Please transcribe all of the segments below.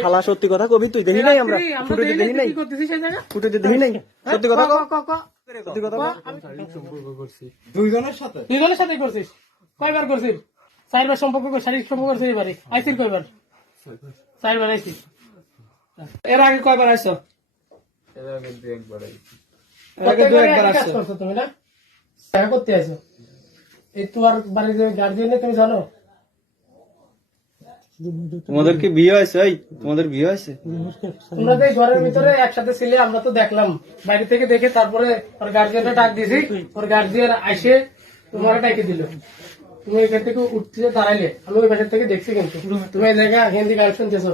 শালা সত্যি কথা কবি তুই দেখি নাই আমরা ফুটেতে দেখি নাই ফুটেতে দেখি নাই সত্যি কথা সত্যি কথা দুইজনের সাথে করছিস কয়বার করছিস 4 বার সম্পর্ক শারীরিক সম্পর্ক করছিস এবারে আইছিস কয়বার 4 বার আইছিস এর আগে কয়বার আইছো এর আগে একবার আইছি এর আগে দুইবার আইছো তুমি না দেখা করতে আইছো এই তোমার বাড়ির গার্ডিয়ান তুমি জানো তোমাদের কি বিয়ে হয়েছে এই তোমাদের বিয়ে হয়েছে তোমরা তো ঘরের ভিতরে একসাথে ছিলে আমরা তো দেখলাম বাইরে থেকে দেখে তারপরে ওর গার্জিয়ানটা ডাক দিয়েছি ওর গার্জিয়ান আসে তোমার ডাকে দিল তুমি এখান থেকে উঠতে দাঁড়াইলে আমি ওই বাসা থেকে দেখছি কিন্তু তুমি এই জায়গা হিন্দি গান শুনতেছো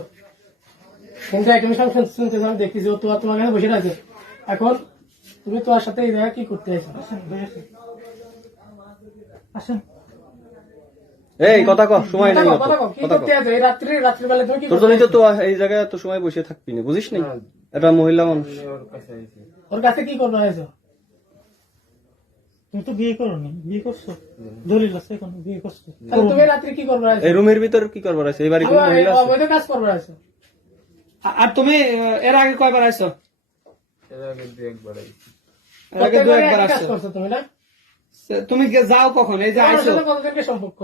হিন্দি একদম সব শুনতেছো আমি দেখতেছি ও তোমার কাছে বসে আছে এখন তুমি তোমার সাথে এই জায়গা কি করতে আইছো আসেন এই কথা কও সময় নাই কি করতে আইছো এই রাত্রিবেলা তুমি কি তোর জন্যই তো এই জায়গায় এত সময় বসে থাকবি না বুঝিস নাই এটা মহিলা মানুষ ওর কাছে আইছি ওর কাছে কি করবে আইছো তুমি তো বিয়ে করো নি বিয়ে করছো দলিল আছে এখন বিয়ে করছো তাহলে তুমি রাত্রি কি করবে আইছো এই রুমের ভিতর কি করবার আছে এই বাড়ি কোন মহিলা আছে অবৈধ কাজ করবে আইছো আর তুমি এর আগে কয়বার আইছো এর আগে একবার আইছি এর আগে দুইবার কাজ আসছো করছো তুমি না তুমি যাও কখন এই যে আমার আইছো সাথে কতজনকে সম্পর্ক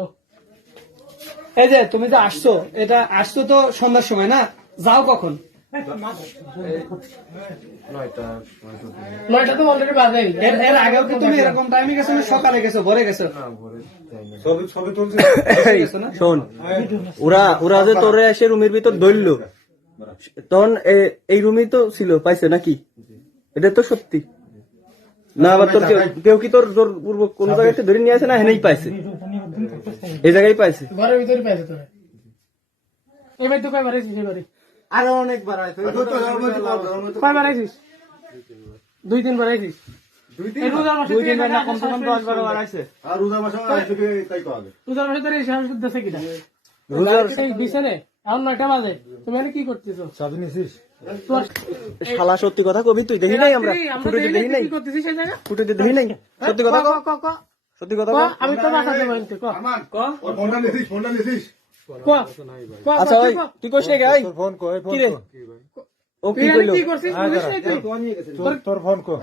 এই যে তুমি যে আসছো এটা আসছো তো সন্ধ্যার সময় না যাও কখন 9টা 9টা তো অলরেডি বাজে এর আগেও কি তুমি এরকম টাইমে গেছো না সকালে গেছো ভোরে গেছো না ভোরে যাই না এই, শোন ওরা যে তোরে এসে রুমের ভিতর ধরলো তখন এই রুমই তো ছিল পাইছে নাকি এটা তো সত্যি না আবার তোর কেউ কি তোর জোরপূর্বক কোন জায়গাতে ধরে নিয়ে আসে না হেনেই পাইছে এই জায়গায় পাইছে ঘরের ভিতরে পাইছে তোরে এবার তো কয়বার আইছিস এবারে আরো অনেকবার আইছে কয়বার আইছিস 2-3 বার আইছিস এই রোজার মাসে তুই এখানে কমসে কম 10-12 বার আইছে রোজার মাসে তোর এই সাহস করতেছে কিনা রোজার সেই বিছানে এখন 9টা বাজে তুমি এখানে কি করতেছো তোর শালা সত্যি কথা কবি তুই দেখি নাই আমরা ফুটেতে দেখি নাই কি করতেছিস এই জায়গা ফুটেতে দেখি নাই সত্যি কথা কও সত্যি কথা কও আমি তো বাসা দেবো এনতে ক আচ্ছা ওই তুই কইছ নাকি আই কি রে ও কি কইলো কি করছিস বুঝিস না তুই তোর ফোন কর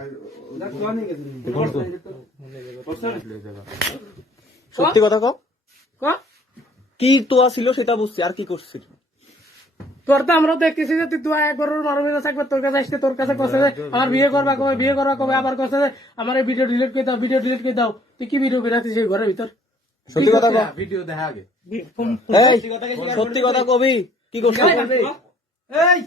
সত্যি কথা কও ক কি তোয়া ছিল সেটা বুঝছি আর কি করছিস তোর তো আমরাও দেখতেছি যে তুই দোয়া একবার মারবি না থাকবে তোর কাছে আসতে তোর কাছে কছে যে আমার বিয়ে করবা কবে আবার কছে যে আমার এই ভিডিও ডিলিট করে দাও তুই কি ভিডিও বেরাতিস এই ঘরের ভিতর সত্যি কথা কও ভিডিও দেখা আগে এই সত্যি কথা কবি কি করছিস এই